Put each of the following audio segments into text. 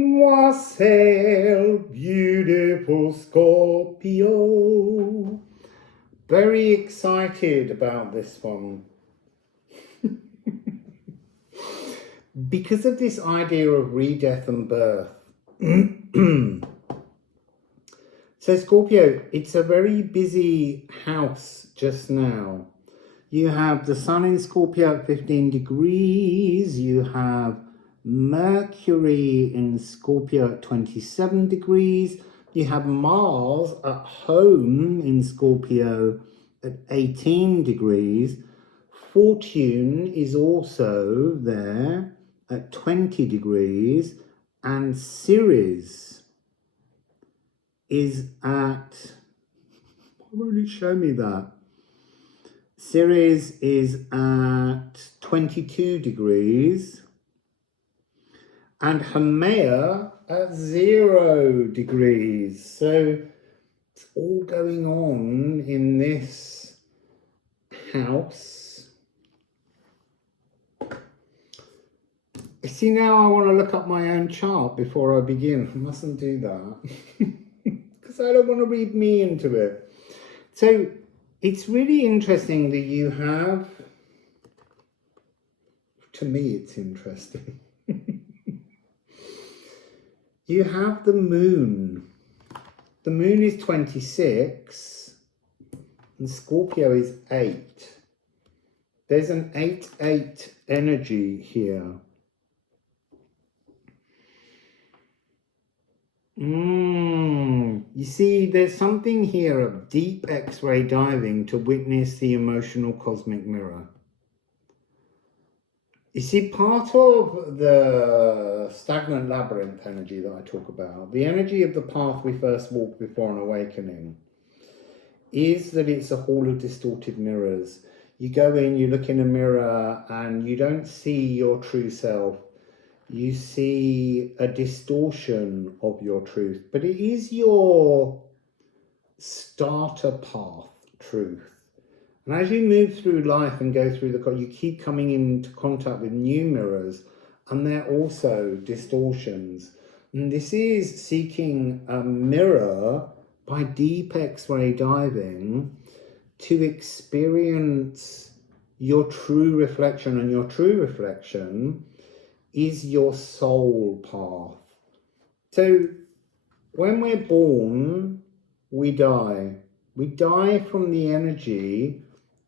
Wassail, beautiful Scorpio. Very excited about this one. Because of this idea of re-death and birth. So Scorpio, it's a very busy house just now. You have the Sun in Scorpio at 15 degrees. You have Mercury in Scorpio at 27 degrees. You have Mars at home in Scorpio at 18 degrees. Fortune is also there at 20 degrees. And Ceres is at... Why won't it show me that? Ceres is at 22 degrees. And Hermea at 0 degrees. So it's all going on in this house. See, now I want to look up my own chart before I begin. I mustn't do that. Because I don't want to read me into it. So it's really interesting that you have... To me, it's interesting. You have the moon. The moon is 26 and Scorpio is 8. There's an 8-8 energy here. You see, there's something here of deep X-ray diving to witness the emotional cosmic mirror. You see, part of the stagnant labyrinth energy that I talk about, the energy of the path we first walk before an awakening, is that it's a hall of distorted mirrors. You go in, you look in a mirror, and you don't see your true self. You see a distortion of your truth, but it is your starter path truth. And as you move through life and go through you keep coming into contact with new mirrors, and they're also distortions. And this is seeking a mirror by deep X-ray diving to experience your true reflection. And your true reflection is your soul path. So when we're born, we die. We die from the energy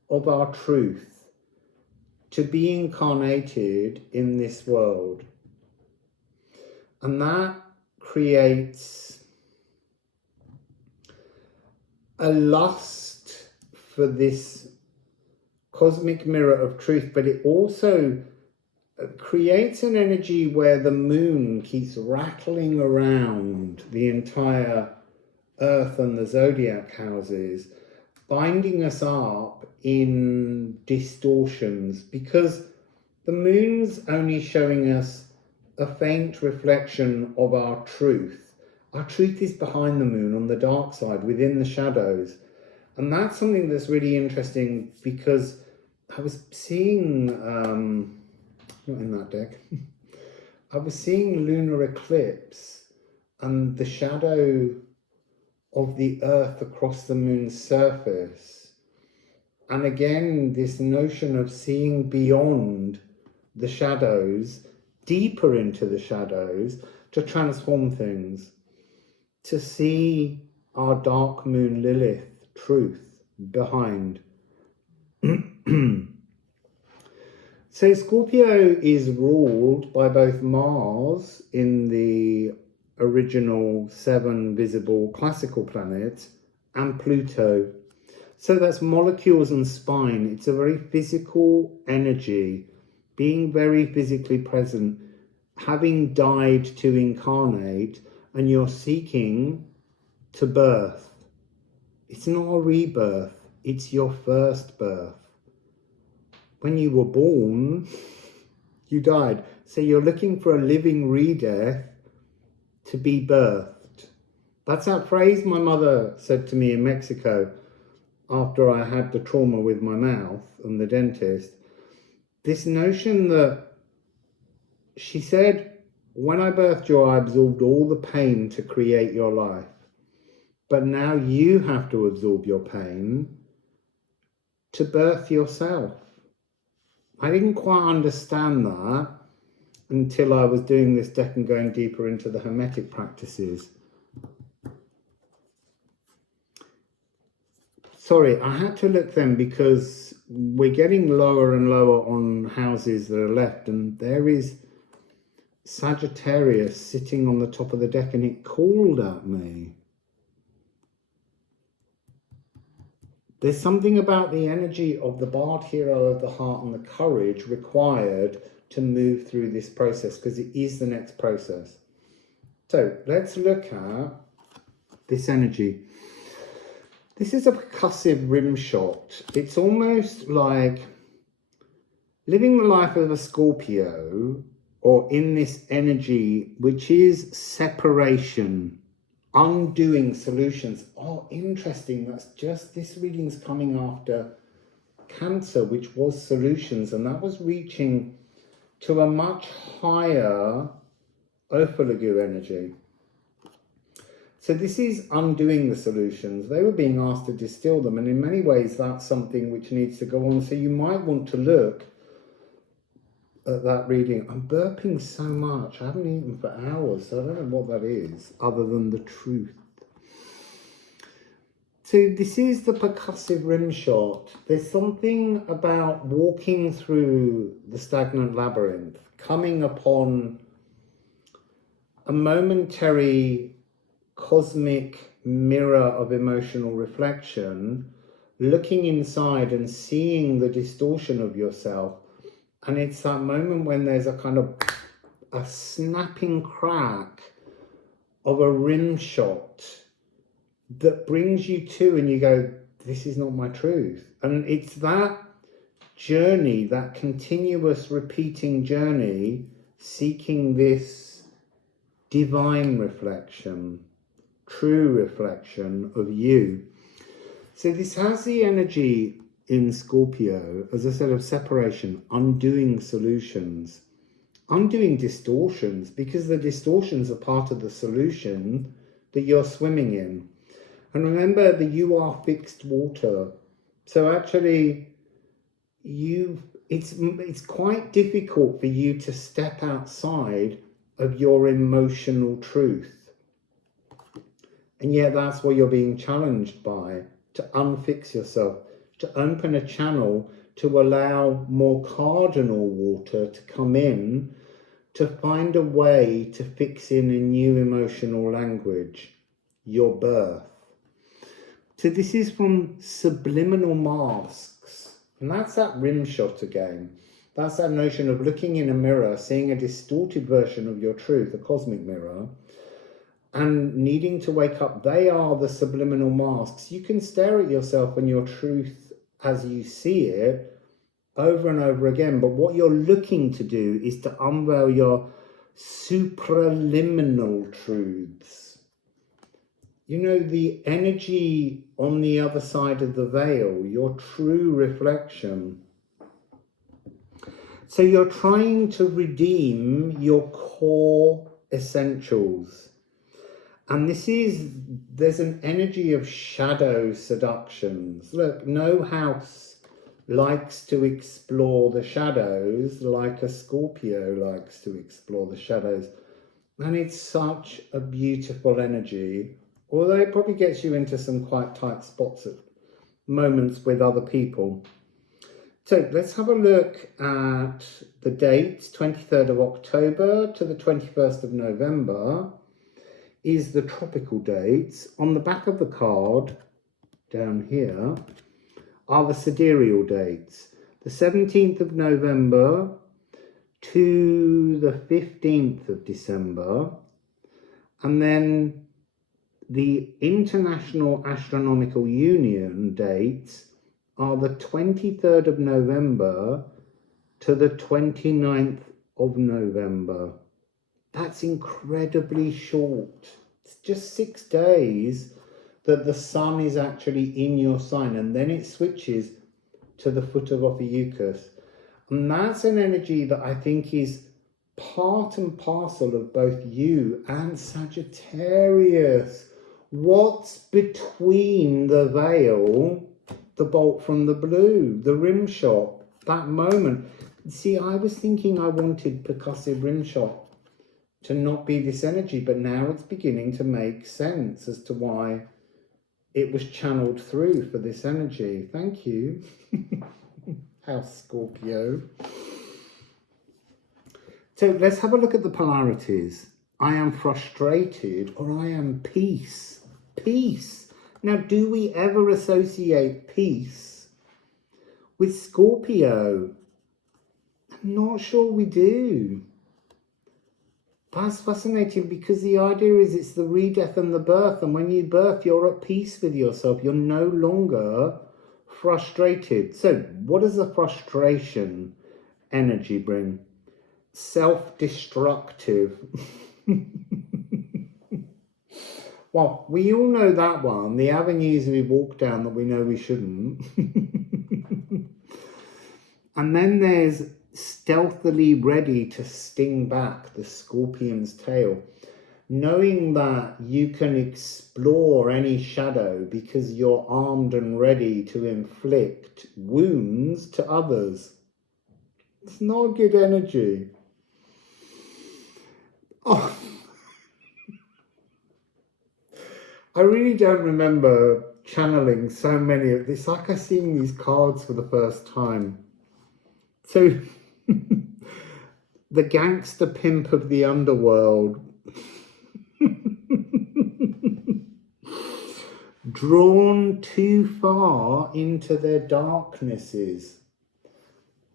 of our truth to be incarnated in this world. And that creates a lust for this cosmic mirror of truth, but it also creates an energy where the moon keeps rattling around the entire Earth and the zodiac houses, binding us up in distortions, because the moon's only showing us a faint reflection of our truth. Our truth is behind the moon, on the dark side, within the shadows. And that's something that's really interesting, because I was seeing, not in that deck, I was seeing lunar eclipse and the shadow of the Earth across the moon's surface. And again, this notion of seeing beyond the shadows, deeper into the shadows, to transform things, to see our dark moon Lilith truth behind. So Scorpio is ruled by both Mars in the original 7 visible classical planets and Pluto. So that's molecules and spine. It's a very physical energy, being very physically present, having died to incarnate, and you're seeking to birth. It's not a rebirth, it's your first birth. When you were born, you died. So you're looking for a living re-death to be birthed. That's that phrase my mother said to me in Mexico after I had the trauma with my mouth and the dentist. This notion that she said, when I birthed you, I absorbed all the pain to create your life. But now you have to absorb your pain to birth yourself. I didn't quite understand that until I was doing this deck and going deeper into the Hermetic practices. Sorry, I had to look then because we're getting lower and lower on houses that are left, and there is Sagittarius sitting on the top of the deck, and it called at me. There's something about the energy of the Bard Hero of the Heart and the courage required to move through this process, because it is the next process. So let's look at this energy. This is a percussive rim shot. It's almost like living the life of a Scorpio, or in this energy, which is separation, undoing solutions. Oh, interesting. That's just, this reading's coming after Cancer, which was solutions, and that was reaching to a much higher Ophalagu energy. So this is undoing the solutions. They were being asked to distill them, and in many ways that's something which needs to go on. So you might want to look at that reading. I'm burping so much. I haven't eaten for hours, so I don't know what that is, other than the truth. So this is the percussive rim shot. There's something about walking through the stagnant labyrinth, coming upon a momentary cosmic mirror of emotional reflection, looking inside and seeing the distortion of yourself. And it's that moment when there's a kind of a snapping crack of a rim shot that brings you to, and you go, this is not my truth. And it's that journey, that continuous repeating journey, seeking this divine reflection, true reflection of you. So this has the energy in Scorpio, as I said, of separation, undoing solutions, undoing distortions, because the distortions are part of the solution that you're swimming in. And remember that you are fixed water. So actually, it's quite difficult for you to step outside of your emotional truth. And yet that's what you're being challenged by, to unfix yourself, to open a channel to allow more cardinal water to come in, to find a way to fix in a new emotional language, your birth. So this is from Subliminal Masks, and that's that rim shot again. That's that notion of looking in a mirror, seeing a distorted version of your truth, a cosmic mirror, and needing to wake up. They are the subliminal masks. You can stare at yourself and your truth as you see it over and over again, but what you're looking to do is to unveil your supraliminal truths. You know, the energy on the other side of the veil, your true reflection. So you're trying to redeem your core essentials. And there's an energy of shadow seductions. Look, no house likes to explore the shadows like a Scorpio likes to explore the shadows. And it's such a beautiful energy, although it probably gets you into some quite tight spots at moments with other people. So let's have a look at the dates. 23rd of October to the 21st of November is the tropical dates. On the back of the card, down here, are the sidereal dates. The 17th of November to the 15th of December. And then the International Astronomical Union dates are the 23rd of November to the 29th of November. That's incredibly short. It's just 6 days that the sun is actually in your sign, and then it switches to the foot of Ophiuchus. And that's an energy that I think is part and parcel of both you and Sagittarius. What's between the veil, the bolt from the blue, the rim shot, that moment? See, I was thinking I wanted percussive rim shot to not be this energy, but now it's beginning to make sense as to why it was channeled through for this energy. Thank you, House Scorpio. So let's have a look at the polarities. I am frustrated, or I am peace. Peace. Now, do we ever associate peace with Scorpio? I'm not sure we do. That's fascinating, because the idea is it's the re-death and the birth, and when you birth, you're at peace with yourself. You're no longer frustrated. So what does the frustration energy bring? Self-destructive. Well, we all know that one, the avenues we walk down that we know we shouldn't. And then there's stealthily ready to sting back, the scorpion's tail, knowing that you can explore any shadow because you're armed and ready to inflict wounds to others. It's not good energy. Oh, I really don't remember channeling so many of this. Like I'm seeing these cards for the first time. So, the gangster pimp of the underworld, drawn too far into their darknesses.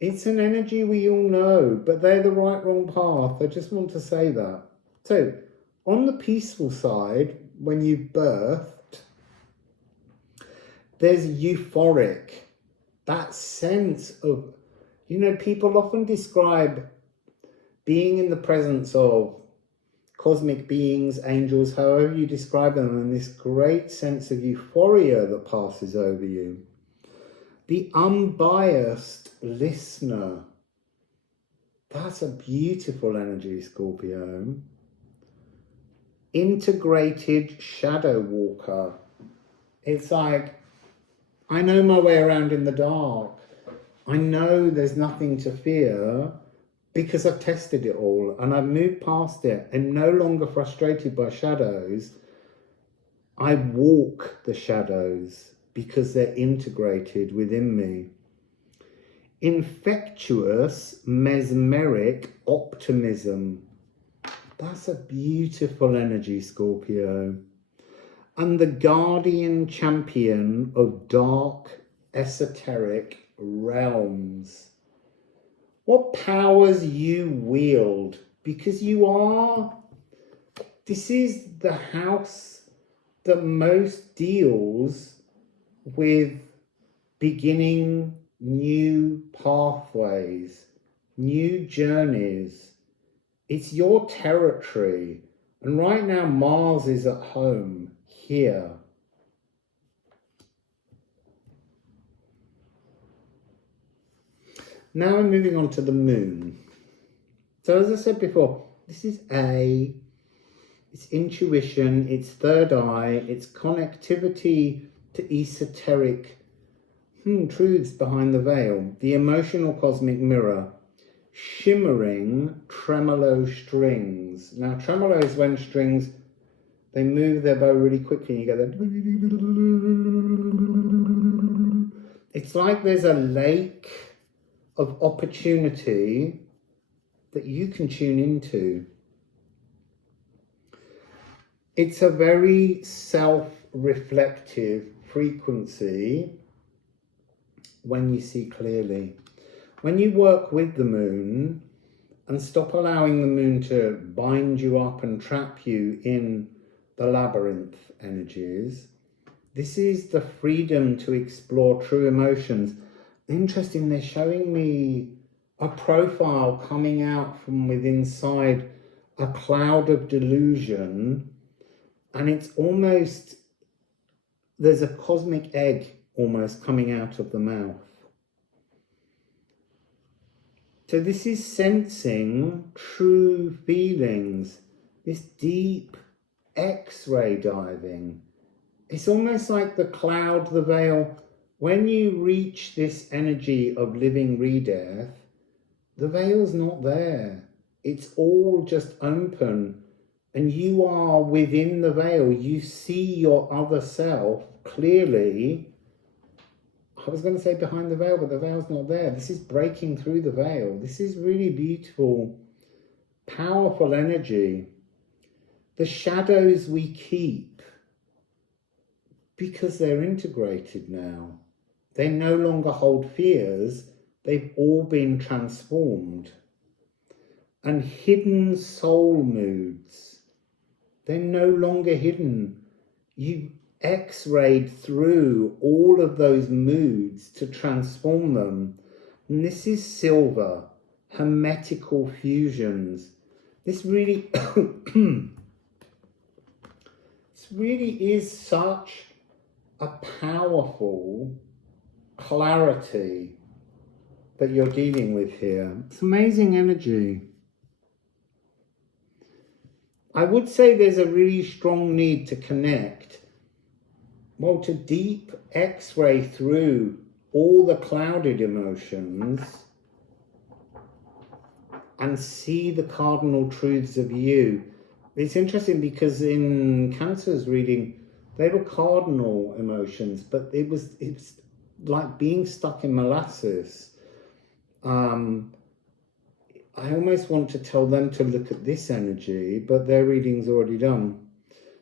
It's an energy we all know, but they're the wrong path. I just want to say that. So, on the peaceful side, when you've birthed, there's euphoric. That sense of, you know, people often describe being in the presence of cosmic beings, angels, however you describe them, and this great sense of euphoria that passes over you. The unbiased listener. That's a beautiful energy, Scorpio. Integrated shadow walker. It's like, I know my way around in the dark. I know there's nothing to fear because I've tested it all and I've moved past it. I'm no longer frustrated by shadows. I walk the shadows because they're integrated within me. Infectious, mesmeric optimism. That's a beautiful energy, Scorpio. And the guardian champion of dark, esoteric realms. What powers you wield? Because you are, this is the house that most deals with beginning new pathways, new journeys. It's your territory. And right now, Mars is at home here. Now I'm moving on to the moon. So as I said before, this is it's intuition, it's third eye, it's connectivity to esoteric truths behind the veil, the emotional cosmic mirror, shimmering tremolo strings. Now tremolo is when strings, they move their bow really quickly and you get that. It's like there's a lake of opportunity that you can tune into. It's a very self-reflective frequency when you see clearly. When you work with the moon and stop allowing the moon to bind you up and trap you in the labyrinth energies, this is the freedom to explore true emotions. Interesting, they're showing me a profile coming out from within inside a cloud of delusion, and it's almost, there's a cosmic egg almost coming out of the mouth. So this is sensing true feelings, this deep X-ray diving. It's almost like the cloud, the veil. When you reach this energy of living re-death, the veil's not there. It's all just open. And you are within the veil. You see your other self clearly. I was going to say behind the veil, but the veil's not there. This is breaking through the veil. This is really beautiful, powerful energy. The shadows we keep, because they're integrated now. They no longer hold fears. They've all been transformed. And hidden soul moods, they're no longer hidden. You X-rayed through all of those moods to transform them. And this is silver, hermetical fusions. This really, this really is such a powerful clarity that you're dealing with here. It's amazing energy. I would say there's a really strong need to connect, well, to deep X-ray through all the clouded emotions and see the cardinal truths of you. It's interesting because in Cancer's reading, they were cardinal emotions, but it's like being stuck in molasses. I almost want to tell them to look at this energy, but their reading's already done.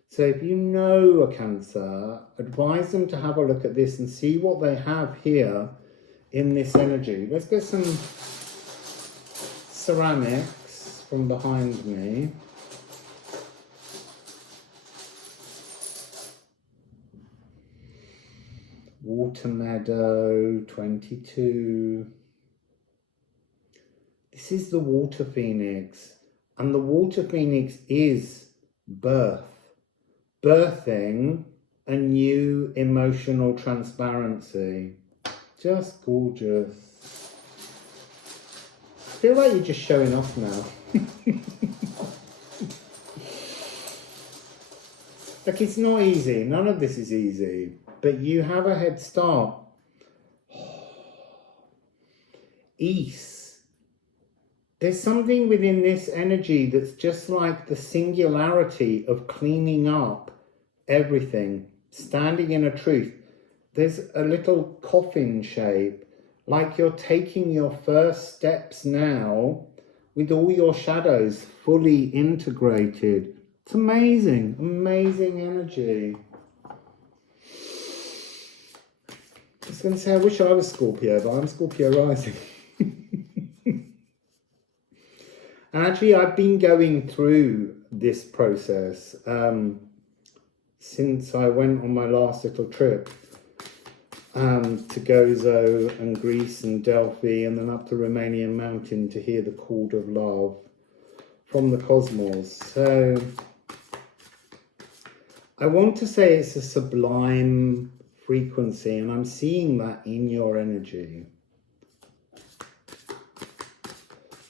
So if you know a Cancer, advise them to have a look at this and see what they have here in this energy. Let's get some ceramics from behind me. Water Meadow 22. This is the Water Phoenix, and the Water Phoenix is birth, birthing a new emotional transparency. Just gorgeous. I feel like you're just showing off now. Like, it's not easy, none of this is easy, but you have a head start. Ease. There's something within this energy that's just like the singularity of cleaning up everything, standing in a truth. There's a little coffin shape, like you're taking your first steps now with all your shadows fully integrated. It's amazing, amazing energy. I was going to say, I wish I was Scorpio, but I'm Scorpio rising. And actually, I've been going through this process since I went on my last little trip to Gozo and Greece and Delphi, and then up the Romanian mountain to hear the call of love from the cosmos. So I want to say it's a sublime frequency, and I'm seeing that in your energy.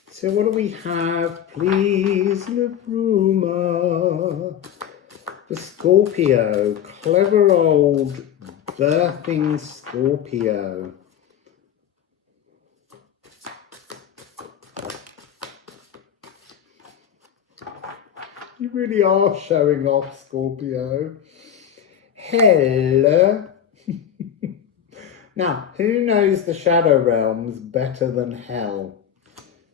So what do we have, please, Liffruma? The Scorpio, clever old birthing Scorpio. You really are showing off, Scorpio. Hell. Now, who knows the shadow realms better than Hell?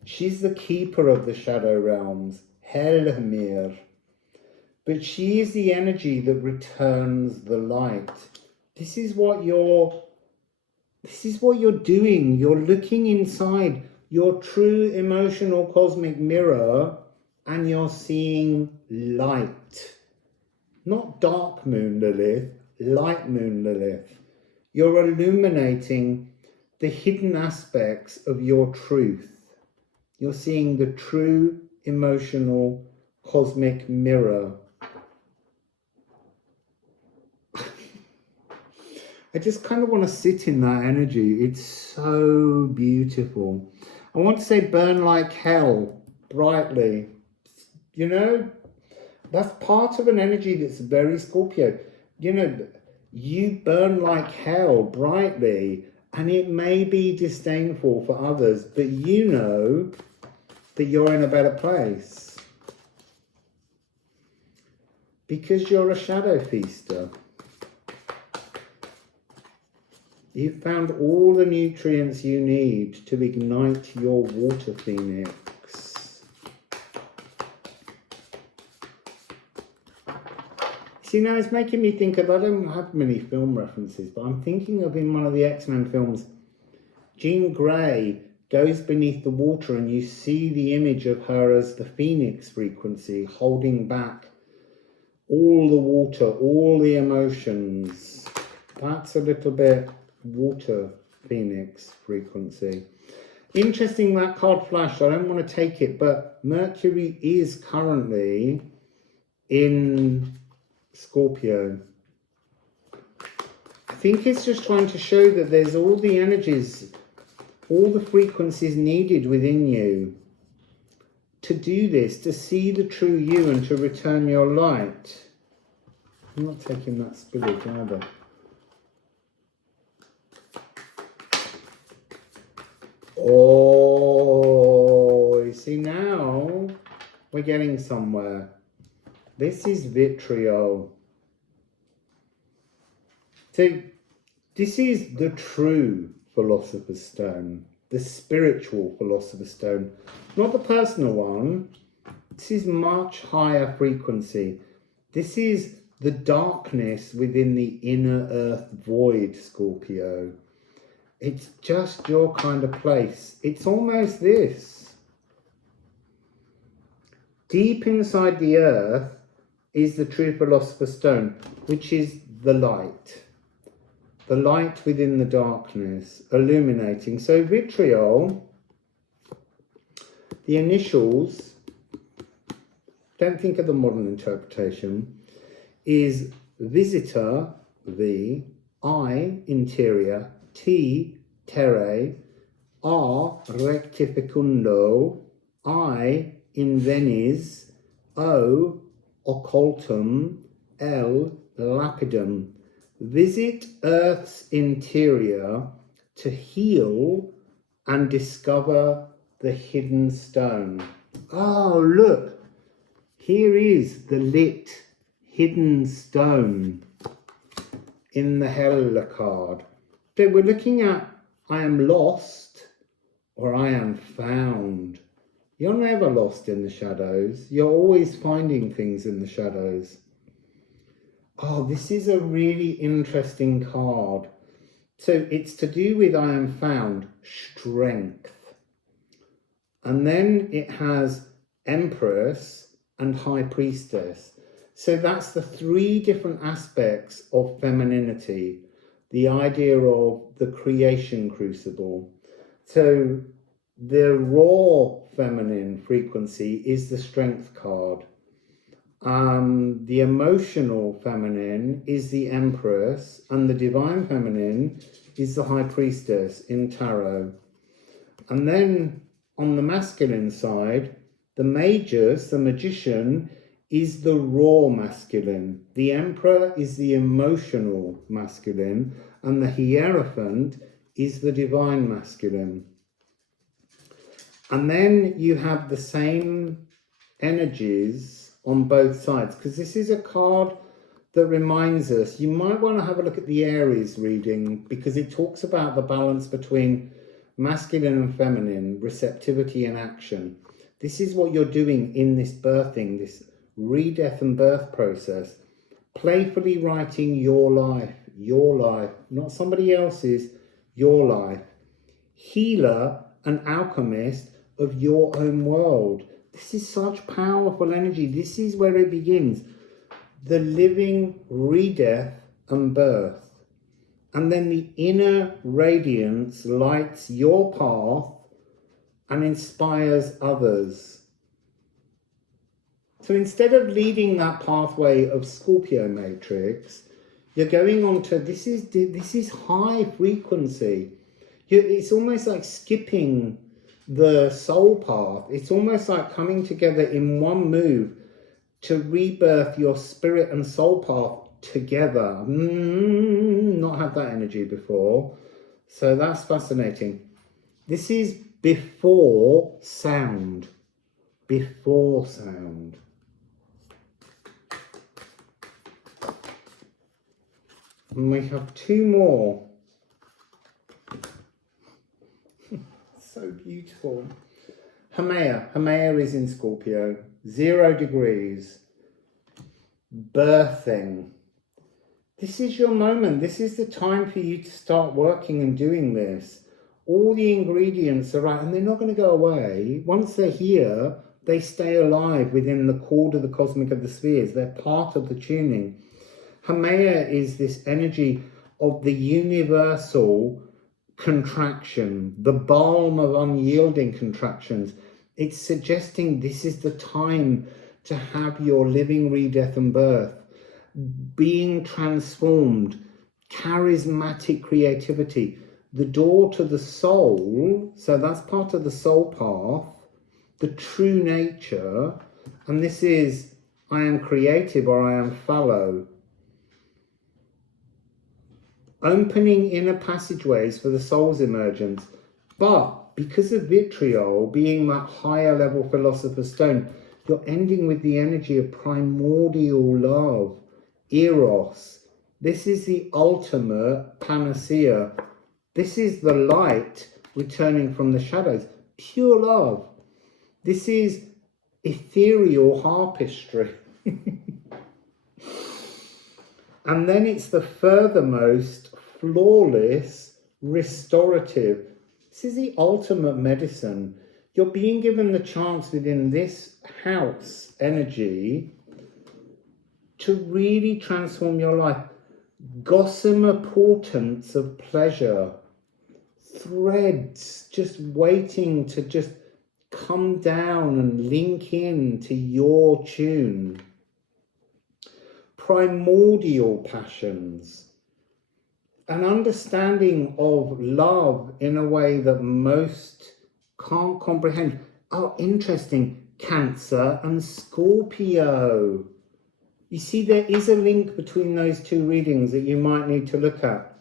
She's the keeper of the shadow realms, Helmir. But she is the energy that returns the light. This is what you're doing. You're looking inside your true emotional cosmic mirror and you're seeing light. Not dark moon Lilith, light moon Lilith. You're illuminating the hidden aspects of your truth. You're seeing the true emotional cosmic mirror. I just kind of want to sit in that energy. It's so beautiful. I want to say burn like hell, brightly. You know, that's part of an energy that's very Scorpio. You know, you burn like hell, brightly, and it may be disdainful for others, but you know that you're in a better place. Because you're a shadow feaster. You've found all the nutrients you need to ignite your water phoenix. See, now it's making me think of, I don't have many film references, but I'm thinking of in one of the X-Men films, Jean Grey goes beneath the water and you see the image of her as the phoenix frequency holding back all the water, all the emotions. That's a little bit water phoenix frequency. Interesting that card flashed. I don't want to take it, but Mercury is currently in Scorpio. I think it's just trying to show that there's all the energies, all the frequencies needed within you to do this, to see the true you and to return your light. I'm not taking that spirit either. Oh, you see, now we're getting somewhere. This is vitriol. So this is the true Philosopher's Stone, the spiritual Philosopher's Stone, not the personal one. This is much higher frequency. This is the darkness within the inner earth void, Scorpio. It's just your kind of place. It's almost this. Deep inside the earth is the true Philosopher's Stone, which is the light. The light within the darkness, illuminating. So vitriol, the initials, don't think of the modern interpretation, is visitor, V, I, interior, T, terre, R, rectificundo, I, invenis, O, occultum, L, lapidum. Visit Earth's interior to heal and discover the hidden stone. Oh, look, here is the lit hidden stone in the Hella card. So we're looking at I am lost or I am found. You're never lost in the shadows. You're always finding things in the shadows. Oh, this is a really interesting card. So it's to do with I am found, strength. And then it has Empress and High Priestess. So that's the three different aspects of femininity. The idea of the creation crucible. So the raw feminine frequency is the strength card. The emotional feminine is the Empress, and the divine feminine is the High Priestess in tarot. And then on the masculine side, the Magus, the magician, is the raw masculine. The Emperor is the emotional masculine, and the Hierophant is the divine masculine. And then you have the same energies on both sides, because this is a card that reminds us, you might want to have a look at the Aries reading, because it talks about the balance between masculine and feminine, receptivity and action. This is what you're doing in this birthing, this re-death and birth process, playfully writing your life, not somebody else's, your life. Healer and alchemist of your own world. This is such powerful energy. This is where it begins. The living re-death and birth. And then the inner radiance lights your path and inspires others. So instead of leading that pathway of Scorpio matrix, you're going on to, this is high frequency. It's almost like skipping the soul path, it's almost like coming together in one move to rebirth your spirit and soul path together. Not had that energy before. So that's fascinating. This is before sound. Before sound. And we have two more. So beautiful. Hermea is in Scorpio. 0 degrees. Birthing. This is your moment. This is the time for you to start working and doing this. All the ingredients are right, and they're not going to go away. Once they're here, they stay alive within the chord of the cosmic of the spheres. They're part of the tuning. Hermea is this energy of the universal contraction, the balm of unyielding contractions. It's suggesting this is the time to have your living re-death and birth, being transformed, charismatic creativity, the door to the soul. So that's part of the soul path, the true nature. And this is, I am creative or I am fallow. Opening inner passageways for the soul's emergence. But because of vitriol being that higher level philosopher's stone, you're ending with the energy of primordial love, eros. This is the ultimate panacea. This is the light returning from the shadows, pure love. This is ethereal harpistry. And then it's the furthermost, flawless, restorative. This is the ultimate medicine. You're being given the chance within this house energy to really transform your life. Gossamer portents of pleasure. Threads just waiting to just come down and link in to your tune. Primordial passions. An understanding of love in a way that most can't comprehend. Oh, interesting. Cancer and Scorpio. You see, there is a link between those two readings that you might need to look at.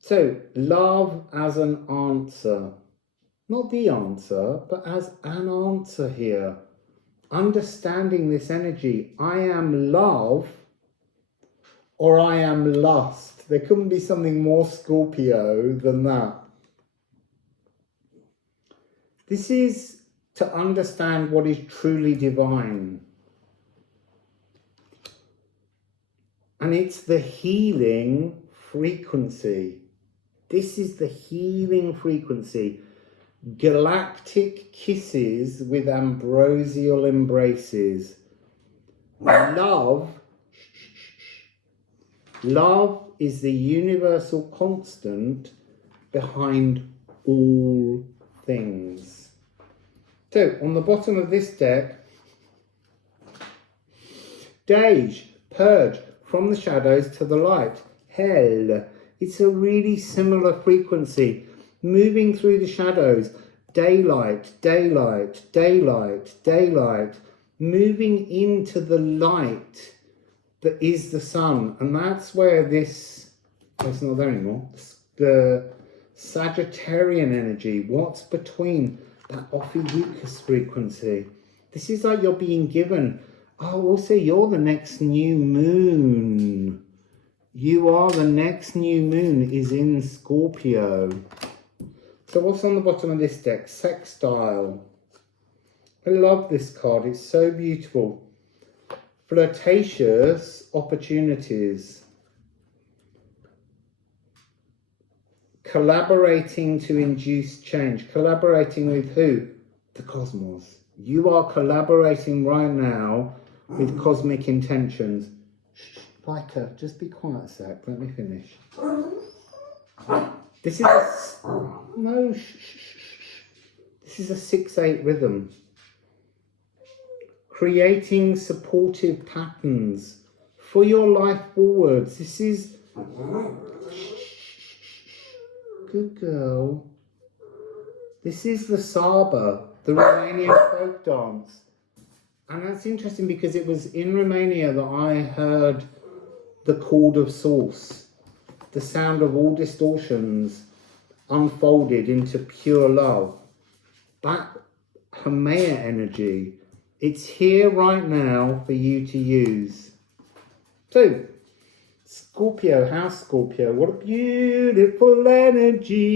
So, love as an answer. Not the answer, but as an answer here. Understanding this energy. I am love or I am lust. There couldn't be something more Scorpio than that. This is to understand what is truly divine. And it's the healing frequency. This is the healing frequency. Galactic kisses with ambrosial embraces. Love is the universal constant behind all things. So, on the bottom of this deck, Dej, purge from the shadows to the light. Hell, it's a really similar frequency. Moving through the shadows, daylight, daylight, daylight, daylight, moving into the light that is the sun. And that's where this, it's not there anymore, the Sagittarian energy, what's between that Ophiuchus frequency. This is like you're being given, oh, also you're the next new moon. You are the next new moon is in Scorpio. So what's on the bottom of this deck? Sextile. I love this card. It's so beautiful. Flirtatious opportunities. Collaborating to induce change. Collaborating with who? The cosmos. You are collaborating right now with cosmic intentions. Shh, Vika, just be quiet a sec. Let me finish. This is a, no, this is a 6/8 rhythm. Creating supportive patterns for your life forwards. This is Good girl. This is the Saba, the Romanian folk dance. And that's interesting because it was in Romania that I heard the chord of source, the sound of all distortions unfolded into pure love. That Hermea energy, it's here right now for you to use. So, Scorpio, House Scorpio, what a beautiful energy.